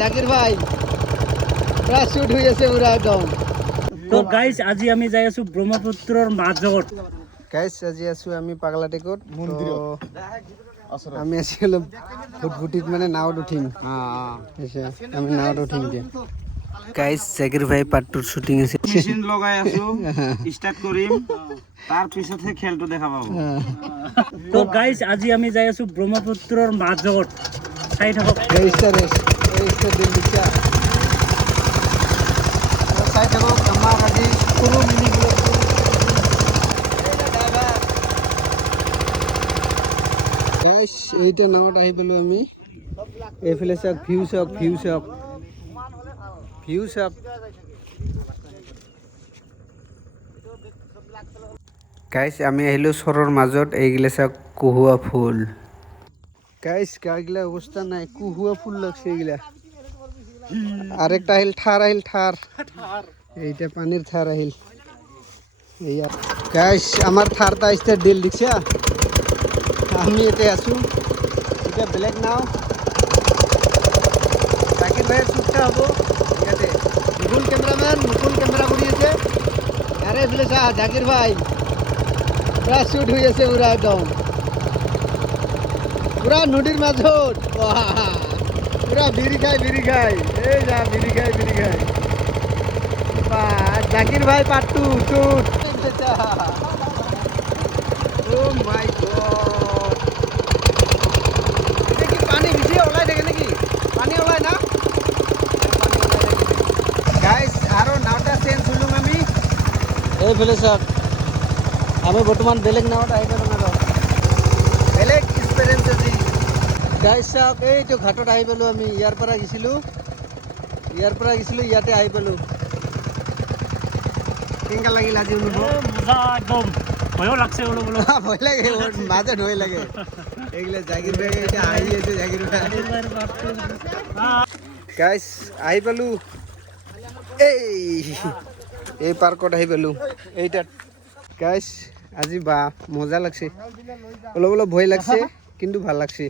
জাকির ভাই পুরা শুট হয়ে আছে পুরা একদম। তো গাইস আজি আমি যাই আছো ব্রহ্মপুত্রর মাজত। গাইস আজি আছো আমি পাগলা টেকত মন্দির। আমি আছি হলো ফুটফুটিত মানে নাওত উঠিম। আমি নাওত উঠিম দিয়া। গাইস জাকির ভাই পার্ট 2 শুটিং আছে। মেশিন লগাই আছো স্টার্ট করিম তার পিছতে খেলটো দেখা পাবো। তো গাইস আজি আমি যাই আছো ব্রহ্মপুত্রর মাজত। চাই থাকক রেজিস্টার দিল দিছা। চাই থাকক আমার আজি সৰু মিনি ব্লগ। গাইস এইটা নাওত আহি পেলো আমি। এইফালে চাওক ভিউ চাওক ভিউ চাওক ভিউ চাওক। গাইস আমি আহিলো চৰৰ মাজত। এইগিলা চাওক কুহুৱা ফুল। গাইস গাগিলা অৱস্থা নাই, কুহুৱা ফুল লাগছে এইগিলা। আরেকটা আহিল থার এইটা পানির থার আহিল। এইয়া গাইস আমার থারটা আসতে দিল দেখছা। আমি এতে আছো এটা বেলেগ নাও। জাকির ভাইয়ের শ্যুটটা হবো ইয়াতে। মুকুল ক্যামেরাম্যান মুকুল ক্যামেরা করিয়েছে। আরে বলে জাকির ভাই পুরা শ্যুট হয়েছে পুরা একদম পুরা নদীর মাঝত। পুরা বিড়ি খাই এই যা বিড়ি খাই জাকির ভাই পার্ট 2 শুট। ও মাই গড, এটা কি পানি বেশি ওলাই থাকে নাকি? পানি ওলাই না গাইস? আরো নাওটা চেঞ্জ হলুম আমি। এই ফেলে সব আমি বর্তমান বেলেগ নাওটা আইতে না বেলেগ এক্সপেরিয়েন্স আছে গাইস। সব এই তো ঘাটত আহি পেলো আমি। ইয়াৰ পৰা গেছিলো ইয়াতে আহি পেলো। কেনেকা লাগিল আজি অনুভৱ? মজা একদম। ভয়ও লাগছে বলো বলো। ভয় লাগে মাজত ভয় লাগে। এইগুলা জাকির ভাই এটা আহি আছে জাকির ভাই। গাইস আহি পেলো এই পার্কত আহি পেলো এইটা। গাইস আজি বা মজা লাগছে। অলপ অলপ ভয় লাগছে কিন্তু ভাল লাগছে।